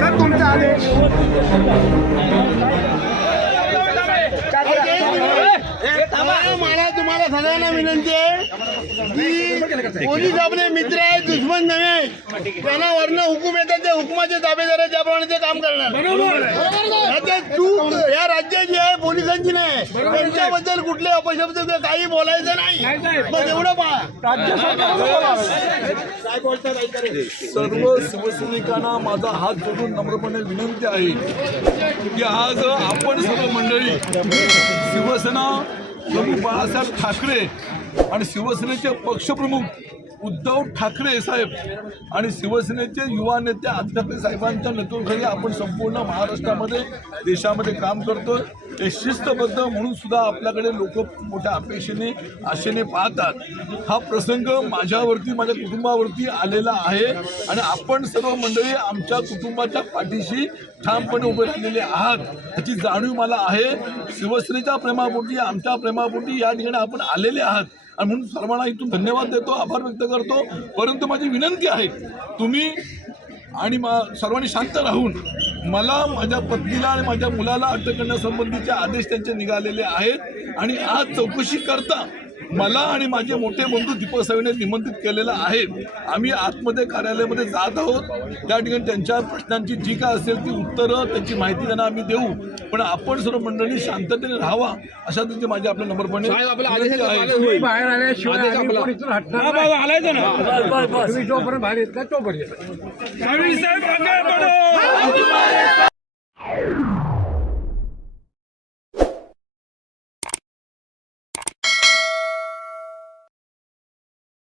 Sir तुमचा आदेश. मला तुम्हाला सगळ्यांना विनंती आहे की पोलीस आपले मित्र आहेत दुश्मन नव्हे. त्यांना वरनं हुकूम येतात ते हुकुमाचे ताबेदार आहेत त्याप्रमाणे ते काम करणार. पोलिसांची नाही त्यांच्याबद्दल कुठले अपशब्द काही बोलायचं नाही. बस एवढं पहा. सर्व शिवसैनिकांना माझा हात जोडून नम्रपणे विनंती आहे की आज आपण सर्व मंडळी शिवसेना प्रमुख बाळासाहेब ठाकरे आणि शिवसेनेचे पक्षप्रमुख उद्धव ठाकरे साहेब आणि शिवसेनेचे युवा नेते आदित्य ठाकरे साहेबांच्या नेतृत्वाखाली आपण संपूर्ण महाराष्ट्रामध्ये देशामध्ये काम करतोय. ते शिस्तबद्ध म्हणून सुद्धा आपल्याकडे लोक मोठ्या अपेक्षेने आशेने पाहतात. हा प्रसंग माझ्यावरती माझ्या कुटुंबावरती आलेला आहे आणि आपण सर्व मंडळी आमच्या कुटुंबाच्या पाठीशी ठामपणे उभे राहिलेले आहात ह्याची जाणीव मला आहे. शिवसेनेच्या प्रेमापोटी आमच्या प्रेमापोटी या ठिकाणी आपण आलेले आहात. आणि म्हणून सर्वांना इथून धन्यवाद देतो आभार व्यक्त करतो. परंतु माझी विनंती आहे तुम्ही आणि मा सर्वांनी शांत राहून मला माझ्या पत्नीला आणि माझ्या मुलाला अटक करण्यासंबंधीचे आदेश त्यांचे निघालेले आहेत. आणि आज चौकशी करता मला आणि माझे मोठे बंधू दीपक सावेने निमंत्रित केलेलं आहे. आम्ही आतमध्ये कार्यालयामध्ये जात आहोत. त्या ठिकाणी त्यांच्या प्रश्नांची जी काय असेल ती उत्तरं त्याची माहिती त्यांना आम्ही देऊ. पण आपण सर्व मंडळी शांततेने राहावा अशा त्यांची माझी आपल्या नंबरपणे बाहेर